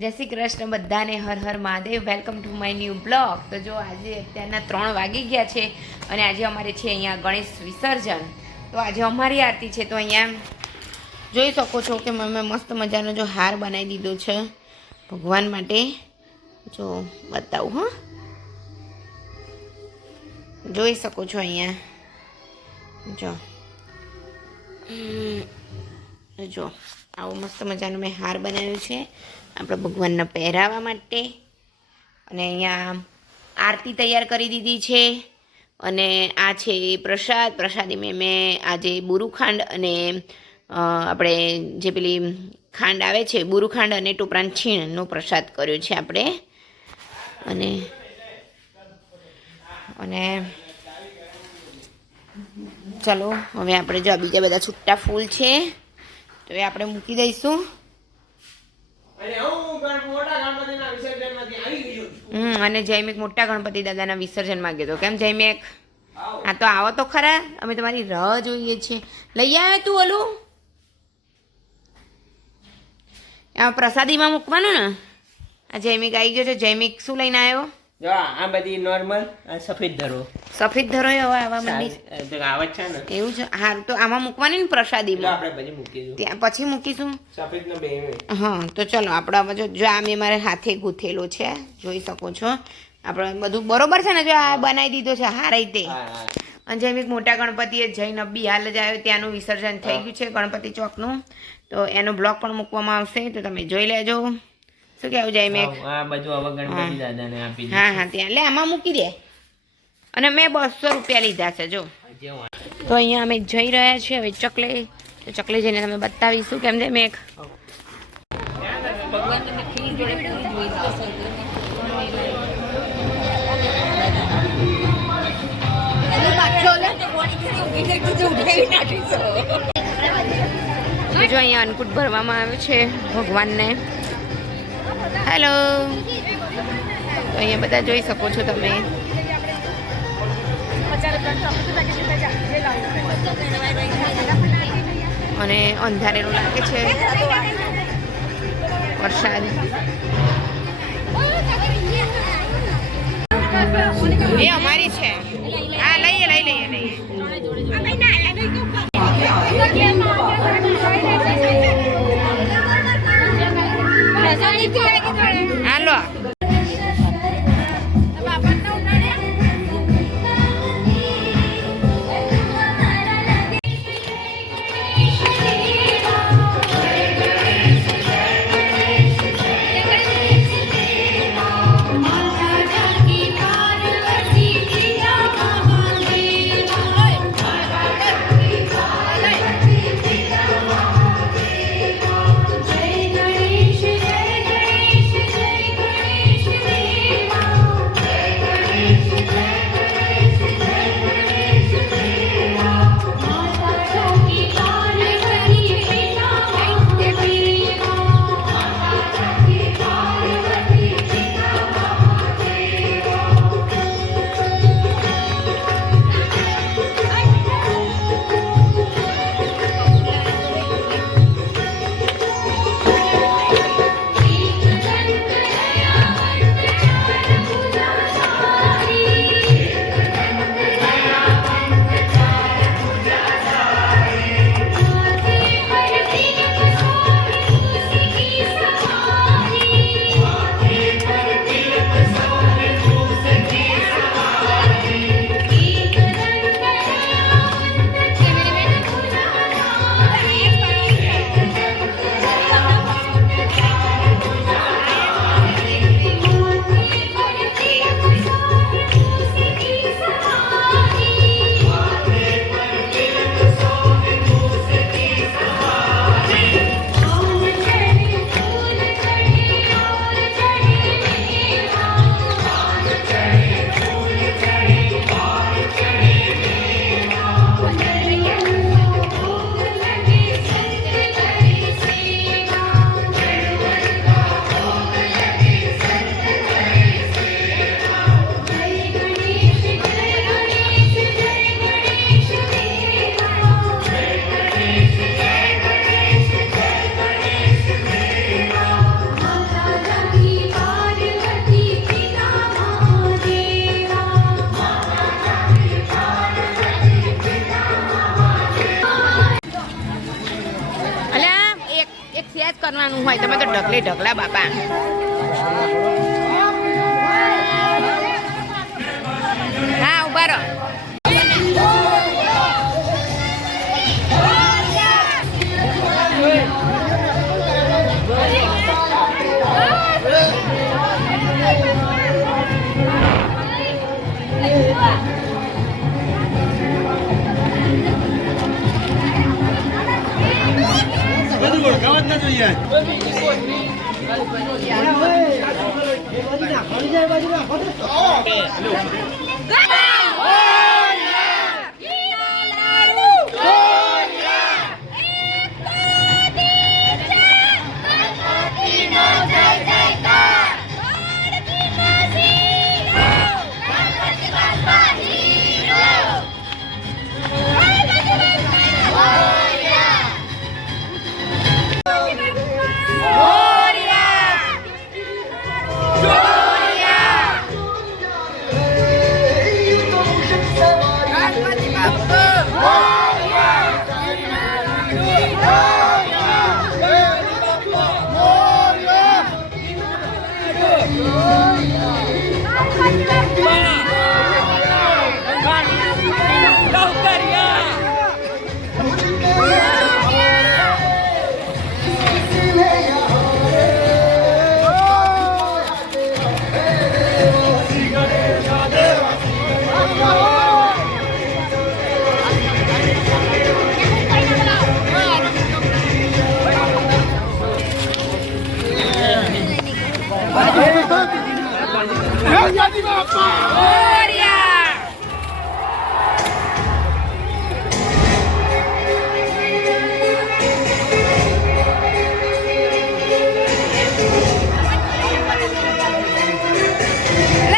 જય શ્રી કૃષ્ણ બધાને, હર હર Mahadev. Welcome to my new blog. તો જો આજે અત્યારના 3 વાગી ગયા છે અને આજે અમારે છે અહીંયા ગણેશ વિસર્જન. તો આજે અમારી આરતી છે. તો અહીંયા જોઈ શકો છો કે મેં મસ્ત મજાનો જો હાર બનાવી દીધો છે ભગવાન માટે. જો બતાવું, હા, જોઈ શકો છો અહીંયા જો આવો મસ્ત મજાનો મેં હાર બનાવ્યો છે આપણા ભગવાનને પહેરાવવા માટે. અને અહીંયા આરતી તૈયાર કરી દીધી છે. અને આ છે પ્રસાદી મેં આજે બુરુખાંડ અને આપણે જે પેલી ખાંડ આવે છે બુરુખાંડ અને ટોપરાન છીણનો પ્રસાદ કર્યો છે આપણે. અને ચલો હવે આપણે જો બીજા બધા છૂટા ફૂલ છે તો એ આપણે મૂકી દઈશું. અને જયમેક મોટા ગણપતિ દાદાના વિસર્જનમાં ગયો તો. કેમ જયમેક? હા તો આવો તો ખરા, અમે તમારી રાહ જોઈએ છીએ. લઈ આવે તું ઓલું આ પ્રસાદીમાં મૂકવાનું ને. આ જયમેક આવી ગયો છે. જયમેક શું લઈને આવ્યો? જો આ બધી નોર્મલ સફેદ ધરો. સફેદ ધરો હવે આવા મંડી આવે છે ને એવું છે. હા તો આમાં મૂકવાની ને પ્રસાદીમાં આપણે પછી મૂકીશું, ત્યાં પછી મૂકીશું. સફેદ નો બે. હા તો ચલો આપણે જો આ મેં મારે હાથે ગૂંથેલો છે, જોઈ શકો છો. આપણે બધું બરોબર છે ને? જો આ બનાવી દીધો છે હાર રીતે. અને જેમ એક મોટા ગણપતિએ જૈન અબ્બી હાલ જ આવ્યો ત્યાંનું વિસર્જન થઈ ગયું છે ગણપતિ ચોકનું. તો એનો બ્લોગ પણ મૂકવામાં આવશે તો તમે જોઈ લેજો. શું કહેવું જાય મેં? આ બધું હવે ગણપતિ દાદાને આપી દે. હા ત્યાં લે આમાં મૂકી દે. અને મેં 200 રૂપિયા લીધા છે જો. તો અહીંયા અમે જઈ રહ્યા છીએ હવે ચકલી. તો ચકલી જઈને તમે બતાવીશું કેમ છે મેઘ. જો અહીંયા અન્નકૂટ ભરવામાં આવ્યો છે ભગવાનને. હેલો. તો અહીંયા બધા જોઈ શકો છો તમે. અને અંધારેલું લાગે છે વરસાદ. એ અમારી છે. હા લઈએ. હાલો. ઢગલે ઢગલા બાપા. હા ઉભા રહો.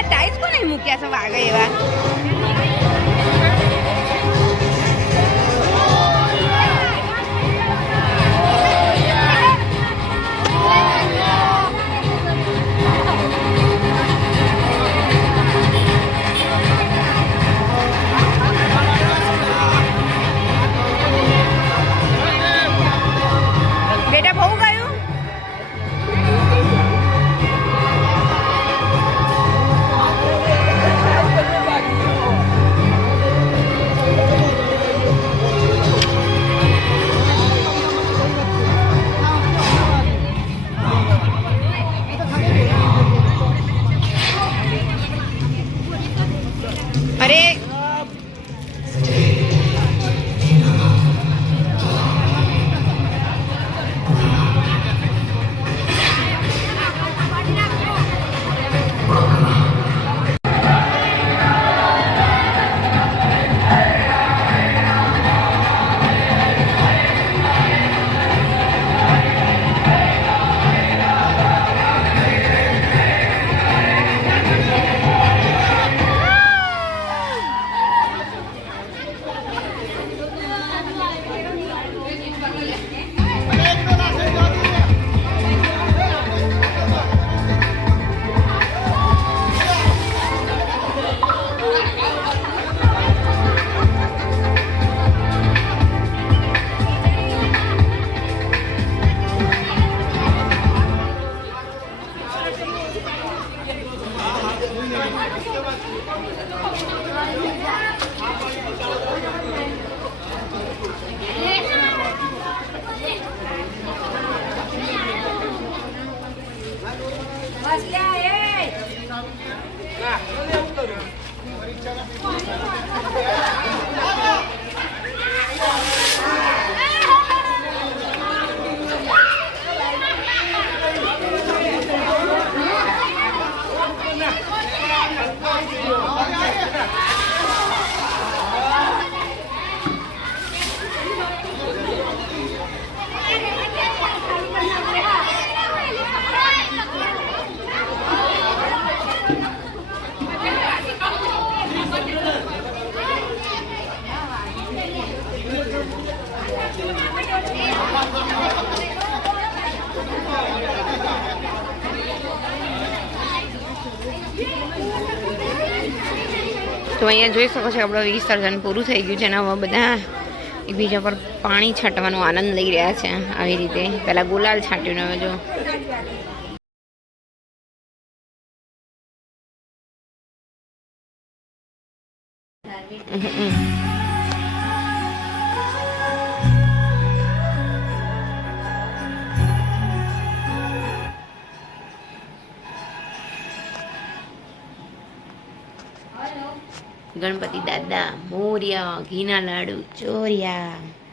ટાઈસ કોને મૂક્યા છે વાગે એવા? બેટા બહુ ગયું. અરે તો અહીંયા જોઈ શકો છો આપણું વિસર્જન પૂરું થઈ ગયું છે અને હવે બધા એકબીજા પર પાણી છાંટવાનો આનંદ લઈ રહ્યા છે આવી રીતે. પહેલાં ગુલાલ છાંટ્યું ને હવે જો ગણપતિ દાદા મોર્યા, ઘીના લાડુ ચોર્યા.